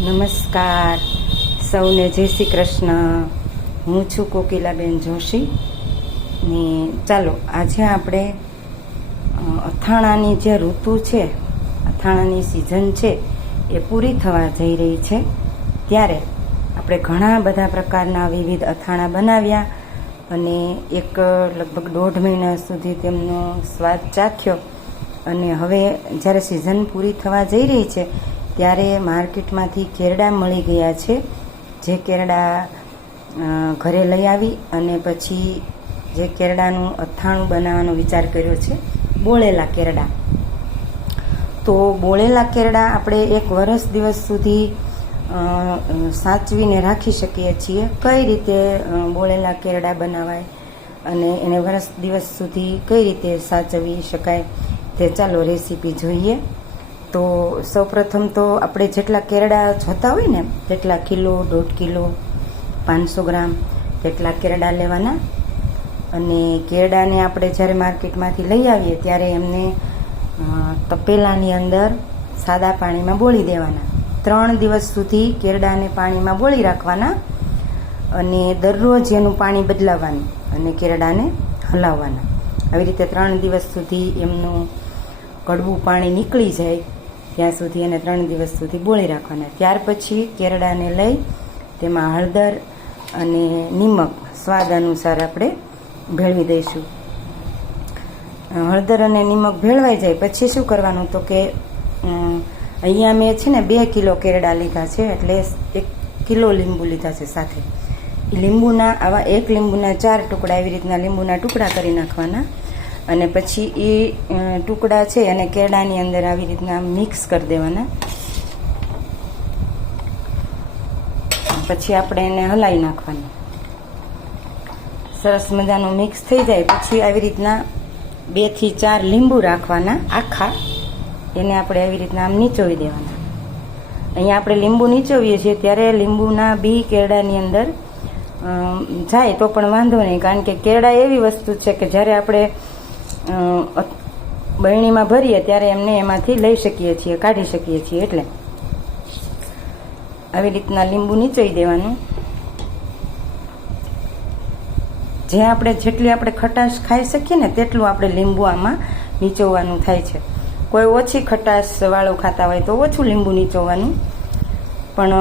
નમસ્કાર. સૌને જય શ્રી કૃષ્ણ. હું છું કોકિલાબેન જોશી. ને ચાલો, આજે આપણે અથાણાની જે ઋતુ છે, અથાણાની સિઝન છે, એ પૂરી થવા જઈ રહી છે. ત્યારે આપણે ઘણા બધા પ્રકારના વિવિધ અથાણા બનાવ્યા અને એક, લગભગ દોઢ મહિના સુધી તેમનો સ્વાદ ચાખ્યો. અને હવે જ્યારે સિઝન પૂરી થવા જઈ રહી છે ત્યારે માર્કેટમાંથી કેરડા મળી ગયા છે, જે કેરડા ઘરે લઈ આવી અને પછી જે કેરડાનું અથાણું બનાવવાનો વિચાર કર્યો છે, બોળેલા કેરડા. તો બોળેલા કેરડા આપણે એક વરસ દિવસ સુધી સાચવીને રાખી શકીએ છીએ. કઈ રીતે બોળેલા કેરડા બનાવાય અને એને વરસ દિવસ સુધી કઈ રીતે સાચવી શકાય તે ચાલો રેસીપી જોઈએ. તો સૌપ્રથમ તો આપણે જેટલા કેરડા જોતા હોય ને, તેટલા કિલો, દોઢ કિલો, પાંચસો ગ્રામ તેટલા કેરડા લેવાના. અને કેરડાને આપણે જ્યારે માર્કેટમાંથી લઈ આવીએ ત્યારે એમને તપેલાની અંદર સાદા પાણીમાં બોળી દેવાના. ત્રણ દિવસ સુધી કેરડાને પાણીમાં બોળી રાખવાના અને દરરોજ એનું પાણી બદલાવવાનું અને કેરડાને હલાવવાના. આવી રીતે ત્રણ દિવસ સુધી એમનું કડવું પાણી નીકળી જાય ત્યાં સુધી એને ત્રણ દિવસ સુધી બોળી રાખવાના. ત્યાર પછી કેરડાને લઈ તેમાં હળદર અને નિમક સ્વાદ અનુસાર આપણે ભેળવી દઈશું. હળદર અને નિમક ભેળવાઈ જાય પછી શું કરવાનું તો કે અહીંયા મેં છે ને બે કિલો કેરડા લીધા છે એટલે એક કિલો લીંબુ લીધા છે સાથે. લીંબુના, આવા એક લીંબુના ચાર ટુકડા એવી રીતના લીંબુના ટુકડા કરી નાખવાના. અને પછી એ ટુકડા છે અને કેળાની અંદર આવી રીતના મિક્સ કરી દેવાના. પછી આપણે એને હલાવી નાખવાનું. સરસ મજાનું મિક્સ થઈ જાય. પછી આવી રીતના બેથી ચાર લીંબુ રાખવાના આખા. એને આપણે આવી રીતના આમ નીચોવી દેવાના. અહીંયા આપણે લીંબુ નીચોવીએ છીએ ત્યારે લીંબુના બી કેરડાની અંદર જાય તો પણ વાંધો નહીં. કારણ કે કેરડા એવી વસ્તુ છે કે જ્યારે આપણે બરણીમાં ભરીએ ત્યારે એમને એમાંથી લઈ શકીએ છીએ, કાઢી શકીએ છીએ એટલે. આવી રીતના લીંબુ નીચોઈ દેવાનું. જે આપણે જેટલી આપણે ખટાશ ખાઈ શકીએ ને તેટલું આપણે લીંબુ આમાં નીચોવાનું થાય છે. કોઈ ઓછી ખટાશ વાળું ખાતા હોય તો ઓછું લીંબુ નીચોવાનું. પણ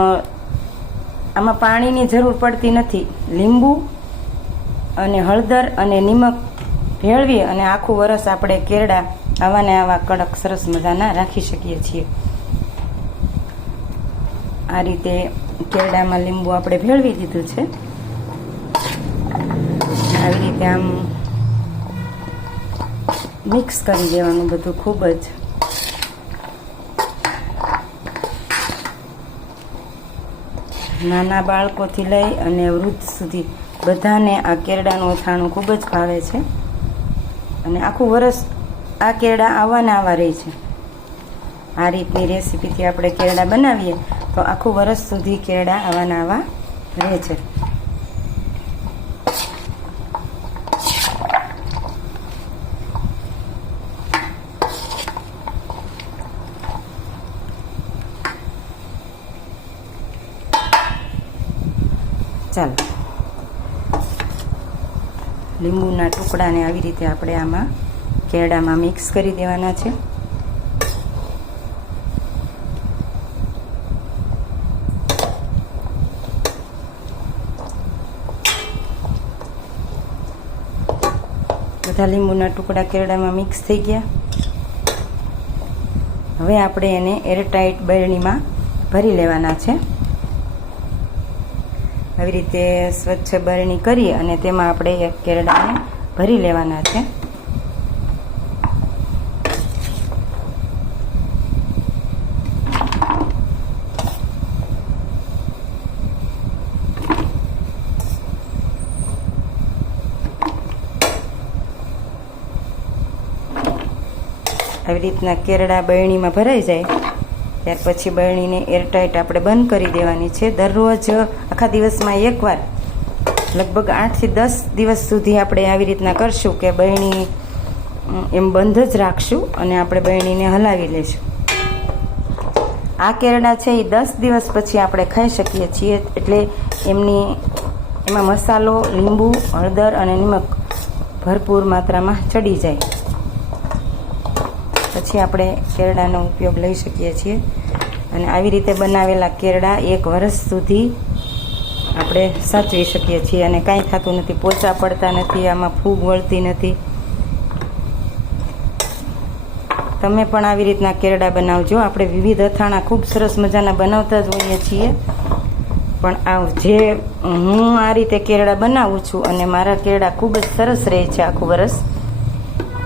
આમાં પાણીની જરૂર પડતી નથી. લીંબુ અને હળદર અને નિમક ભેળવી અને આખું વરસ આપણે કેરડા આવા ને આવા કડક સરસ મજાના રાખી શકીએ છીએ. આ રીતે કેરડામાં લીંબુ આપણે ભેળવી દીધું છે. આવી રીતે આમ મિક્સ કરી દેવાનું બધું ખૂબ જ. નાના બાળકોથી લઈ અને વૃદ્ધ સુધી બધાને આ કેરડાનું અથાણું ખૂબ જ ભાવે છે. અને આખું વરસ આ કેળા આવવાના આવા રહે છે. આ રીતની રેસીપીથી આપણે કેળા બનાવીએ તો આખું વરસ સુધી કેળા આવાના આવા રહે છે. ચાલો. લીંબુના ટુકડાને આવી રીતે આપણે આમાં કેળામાં મિક્સ કરી દેવાના છે. બધા લીંબુના ટુકડા કેરડામાં મિક્સ થઈ ગયા. હવે આપણે એને એરટાઈટ બરણીમાં ભરી લેવાના છે. આવી રીતે સ્વચ્છ બરણી કરી અને તેમાં આપણે એક કેરડાને ભરી લેવાના છે. આવી રીતના કેરડા બરણીમાં ભરાઈ જાય. ત્યાર પછી બરણીને એરટાઈટ આપણે બંધ કરી દેવાની છે. દરરોજ આખા દિવસમાં એકવાર, લગભગ આઠથી દસ દિવસ સુધી આપણે આવી રીતના કરશું કે બહેણી એમ બંધ જ રાખશું અને આપણે બહેણીને હલાવી લેશું આ કેરડા છે એ દસ દિવસ પછી આપણે ખાઈ શકીએ છીએ, એટલે એમની, એમાં મસાલો, લીંબુ, હળદર અને નિમક ભરપૂર માત્રામાં ચડી જાય. પછી આપણે કેરડાનો ઉપયોગ લઈ શકીએ છીએ. અને આવી રીતે બનાવેલા કેરડા એક વર્ષ સુધી આપણે સાચવી શકીએ છીએ અને કાંઈ થતું નથી, પોચા પડતા નથી, આમાં ફૂગ વળતી નથી. તમે પણ આવી રીતના કેરડા બનાવજો. આપણે વિવિધ અથાણા ખૂબ સરસ મજાના બનાવતા જ હોઈએ છીએ. પણ આ જે હું આ રીતે કેરડા બનાવું છું અને મારા કેરડા ખૂબ જ સરસ રહે છે આખું વરસ.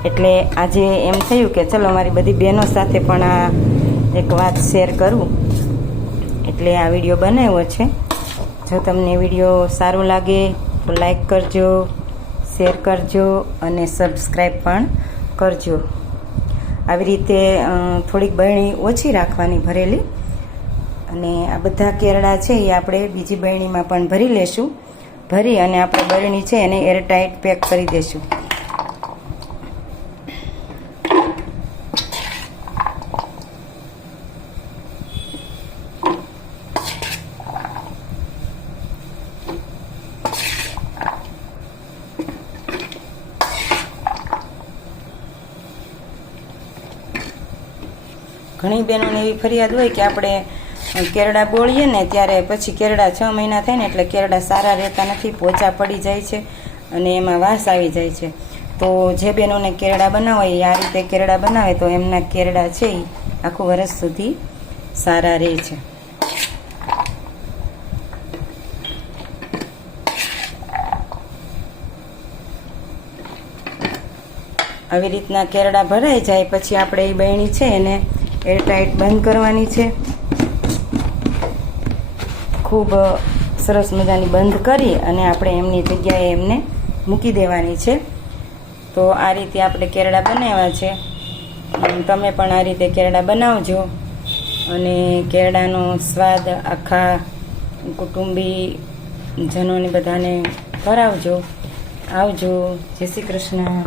એટલે આજે એમ થયું કે ચલો મારી બધી બહેનો સાથે પણ આ એક વાત શેર કરું. એટલે આ વીડિયો બનાવ્યો છે. જો તમને વીડિયો સારો લાગે તો લાઈક કરજો, શેર કરજો અને સબસ્ક્રાઈબ પણ કરજો. આવી રીતે થોડીક બરણી ઓછી રાખવાની ભરેલી. અને આ બધા કેરડા છે એ આપણે બીજી બહેણીમાં પણ ભરી લેશું. ભરી અને આપણે બરણી છે એને એરટાઈટ પેક કરી દઈશું ઘણી બહેનોને એવી ફરિયાદ હોય કે આપણે કેરડા બોળીએ ને ત્યારે પછી કેરડા છ મહિના થાય ને એટલે કેરડા સારા રહેતા નથી, પોચા પડી જાય છે અને એમાં વાસ આવી જાય છે. તો જે બહેનોને કેરડા બનાવે એ આ રીતે કેરડા બનાવે તો એમના કેરડા છે એ આખું વર્ષ સુધી સારા રહે છે. આવી રીતના કેરડા ભરાઈ જાય, પછી આપણે એ બહેણી છે એને એરટાઈટ બંધ કરવાની છે. ખૂબ સરસ મજાની બંધ કરી અને આપણે એમની જગ્યાએ એમને મૂકી દેવાની છે. તો આ રીતે આપણે કેરડા બનાવ્યા છે. તમે પણ આ રીતે કેરડા બનાવજો. અને કેરડાનો સ્વાદ આખા કુટુંબી જનોને બધાને કરાવજો. આવજો. જય શ્રી કૃષ્ણ.